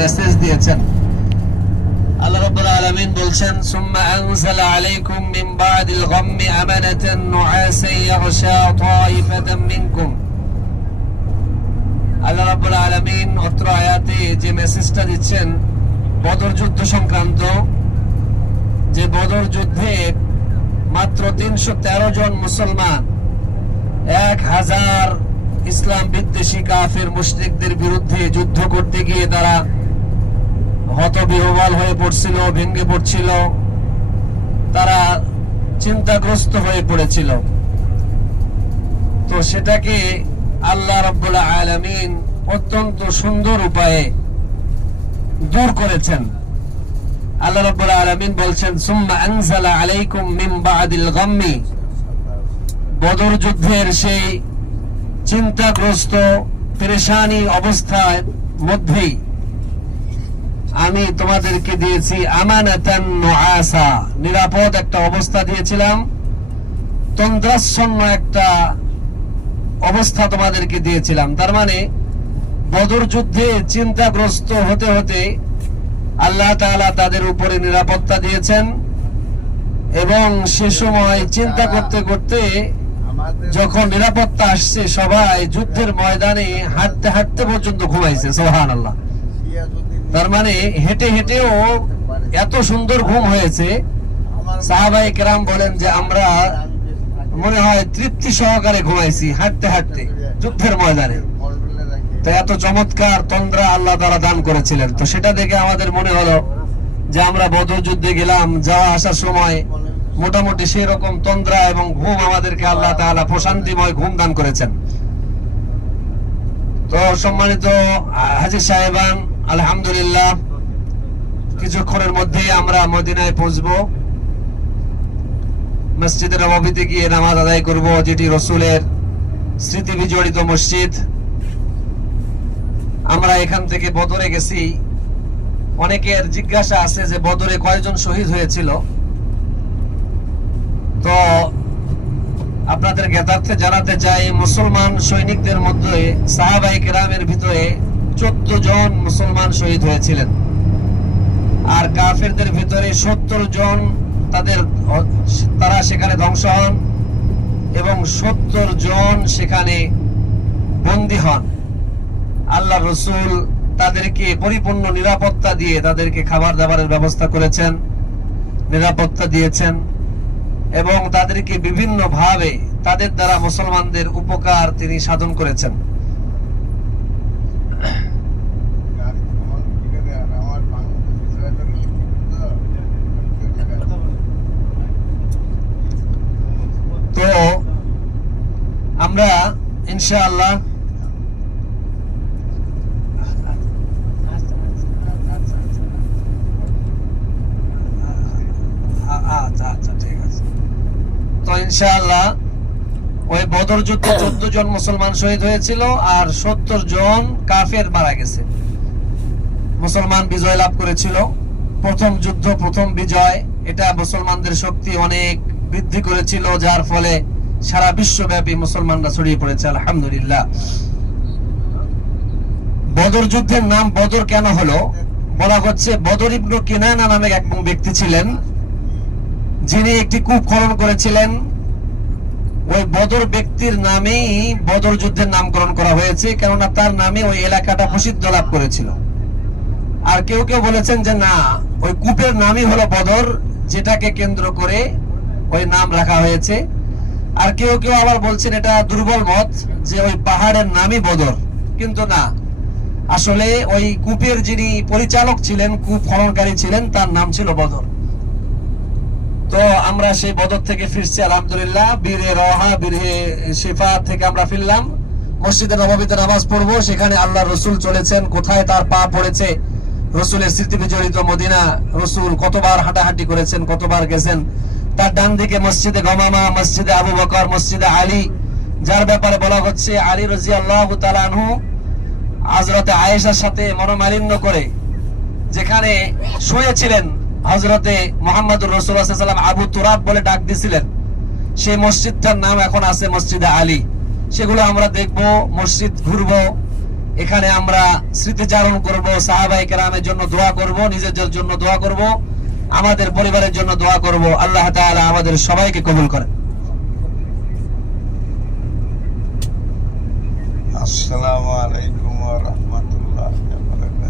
Message দিয়েছেন। আল্লাহ রাব্বুল আলামিন বলছেন, সুম্মা আনজালা আলাইকুম মিন বাদিল গাম্মি আমানাতান নুআসান ইয়াগশা তাইফাতাম মিনকুম। আল্লাহ রাব্বুল আলামিন অত্র আয়াতে যে মেসেজটা দিচ্ছেন বদর যুদ্ধ সংক্রান্ত, যে বদর যুদ্ধে মাত্র 313 জন মুসলমান 1000 ইসলাম বিদ্বেষী কাফের মুশরিকদের বিরুদ্ধে যুদ্ধ করতে গিয়ে তারা হতবিহ্বল হয়ে পড়ছিল, ভেঙে পড়ছিল, তারা চিন্তাগ্রস্ত হয়ে পড়েছিল। তো সেটাকে আল্লাহ রাব্বুল আলামিন অত্যন্ত সুন্দর উপায়ে দূর করেছেন। আল্লাহ রাব্বুল আলামিন বলছেন, সুম্মা আনজালা আলাইকুম মিন বাদিল গাম্মি, বদর যুদ্ধের সেই চিন্তাগ্রস্ত পেরেশানি অবস্থার মধ্যেই আমি তোমাদেরকে দিয়েছি আমানাতান নুআসা, নিরাপদ একটা অবস্থা দিয়েছিলাম, তন্দ্রাচ্ছন্ন একটা অবস্থা তোমাদেরকে দিয়েছিলাম। তার মানে বদর যুদ্ধে চিন্তাগ্রস্ত হতে হতে আল্লাহ তাআলা তাদের উপরে নিরাপত্তা দিয়েছেন, এবং সে সময় চিন্তা করতে করতে যখন নিরাপত্তা আসছে সবাই যুদ্ধের ময়দানে হাঁটতে হাঁটতে পর্যন্ত ঘুমাইছে। সুবহানাল্লাহ। তার মানে হেঁটে হেঁটেও এত সুন্দর ঘুম হয়েছে, সাহাবায়ে কেরাম বলেন যে আমরা মনে হয় তৃপ্তি সহকারে ঘুমাইছি হাঁটতে হাঁটতে যুদ্ধের ময়দানে। তো এত চমৎকার তন্দ্রা আল্লাহ তাআলা দান করেছিলেন। তো সেটা দেখে আমাদের মনে হলো যে আমরা বদর যুদ্ধে গেলাম, যাওয়া আসার সময় মোটামুটি সেই রকম তন্দ্রা এবং ঘুম আমাদেরকে আল্লাহ তাআলা প্রশান্তিময় ঘুম দান করেছেন। তো সম্মানিত হাজী সাহেবান, আলহামদুলিল্লাহ কিছুক্ষণের মধ্যেই আমরা মদিনায় পৌঁছবো, মসজিদে নববীতে গিয়ে নামাজ আদায় করব, যেটি রাসূলের স্মৃতি বিজড়িত মসজিদ। আমরা এখান থেকে বদরে গেছি। অনেকের জিজ্ঞাসা আছে যে বদরে কয়জন শহীদ হয়েছিল। তো আপনাদের জ্ঞাতার্থে জানাতে চাই, মুসলমান সৈনিকদের মধ্যে সাহাবায়ে কেরামের ভিতরে 14 জন মুসলমান শহীদ হয়েছিলেন, আর কাফেরদের ভিতরে 70 জন তারা সেখানে ধ্বংস হন, এবং 70 জন সেখানে বন্দী হন। আল্লাহ রাসূল তাদেরকে পরিপূর্ণ নিরাপত্তা দিয়ে তাদেরকে খাবার দাবারের ব্যবস্থা করেছেন, নিরাপত্তা দিয়েছেন, এবং তাদেরকে বিভিন্ন ভাবে তাদের দ্বারা মুসলমানদের উপকার তিনি সাধন করেছেন। তো আমরা ইনশাআল্লাহ ইনশাআল্লাহ ওই বদর যুদ্ধে 14 জন মুসলমান শহীদ হয়েছিল, আর 70 জন কাফের মারা গেছে। মুসলমান বিজয় লাভ করেছিল। প্রথম যুদ্ধ, প্রথম বিজয়, এটা মুসলমানদের শক্তি অনেক বৃদ্ধি করেছিল, যার ফলে সারা বিশ্বব্যাপী মুসলমানরা ছড়িয়ে পড়েছে। আলহামদুলিল্লাহ। বদর যুদ্ধের নাম বদর কেন হলো? বলা হচ্ছে বদর ইবনে কিনানা নামে এক ব্যক্তি ছিলেন, যিনি একটি কূপ খনন করেছিলেন। ওই বদর ব্যক্তির নামেই বদর যুদ্ধের নামকরণ করা হয়েছে, কেননা তার নামে ওই এলাকাটা প্রসিদ্ধ লাভ করেছিল। আর কেউ কেউ বলেছেন যে না, ওই কূপের নামই হলো বদর, যেটাকে কেন্দ্র করে ওই নাম রাখা হয়েছে। আর কেউ কেউ আবার বলছেন এটা দুর্বল মত, যে ওই পাহাড়ের নামই বদর। কিন্তু না, আসলে ওই কূপের যিনি পরিচালক ছিলেন, কূপ খননকারী ছিলেন, তার নাম ছিল বদর। তো আমরা সেই বদর থেকে ফিরছি আলহামদুলিল্লাহ। বীরে রওহা, বীরে শিফা থেকে আমরা ফিরলাম। মসজিদে নববীতে নামাজ পড়বো, সেখানে আল্লাহ রসুল চলেছেন, কোথায় তার পা পড়েছে, রসুলের স্মৃতি বিজড়িত মদিনা, রসুল কতবার হাঁটাহাঁটি করেছেন, কতবার গেছেন। তার ডান দিকে মসজিদে গমামা, মসজিদে আবু বকর, মসজিদে আলী, যার ব্যাপারে বলা হচ্ছে আলী রাদিয়াল্লাহু তাআলা আনহু হযরতে আয়েশার সাথে মনোমালিন্য করে যেখানে শুয়েছিলেন, হযরতে মুহাম্মদুর রাসূলুল্লাহ সাল্লাল্লাহু আলাইহি ওয়াসাল্লাম আবু তুরাব বলে ডাক দিয়েছিলেন, সেই মসজিদটার নাম এখন আছে মসজিদে আলী। সেগুলো আমরা দেখবো, মসজিদ ঘুরবো, এখানে আমরা স্মৃতিচারণ করব, সাহাবায়ে কেরামের জন্য দোয়া করব, নিজেদের জন্য দোয়া করব, আমাদের পরিবারের জন্য দোয়া করব। আল্লাহ তাআলা আমাদের সবাইকে কবুল করেন। আসসালামু আলাইকুম ওয়া রাহমাতুল্লাহি ওয়া বারাকাতুহু।